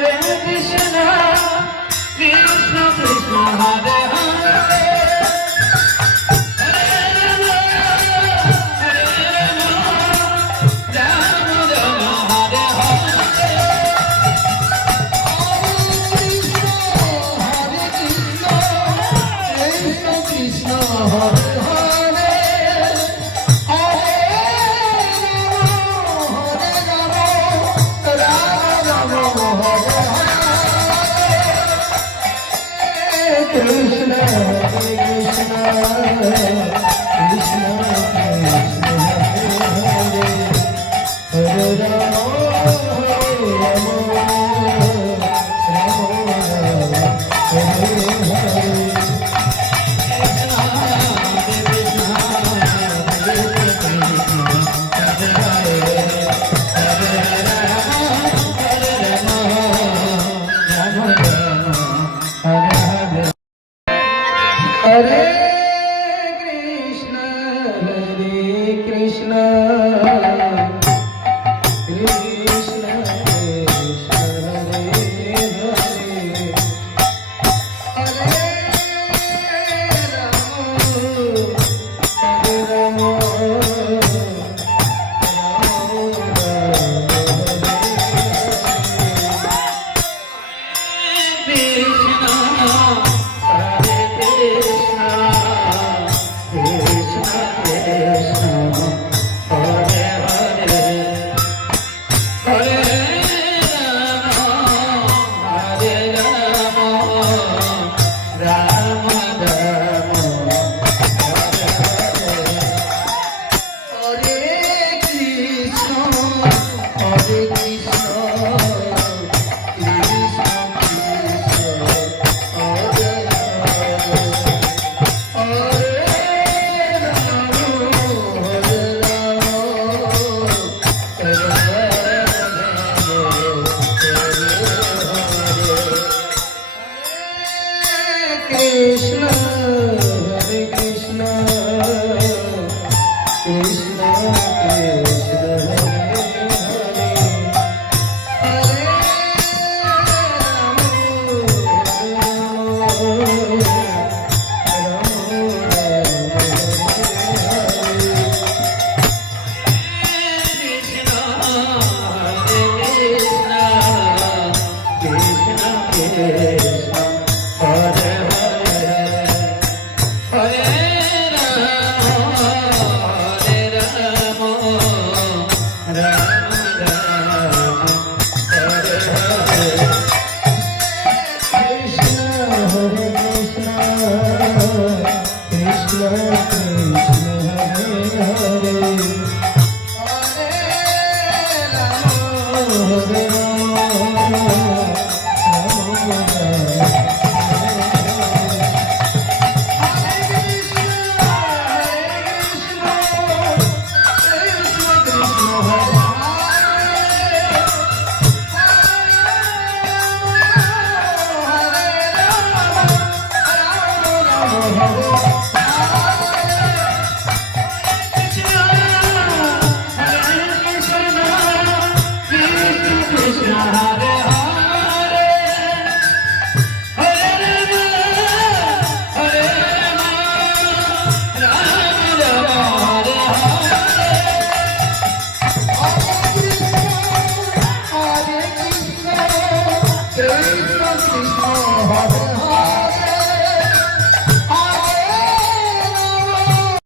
Hare Krishna Hare Rama Krishna, Krishna Hare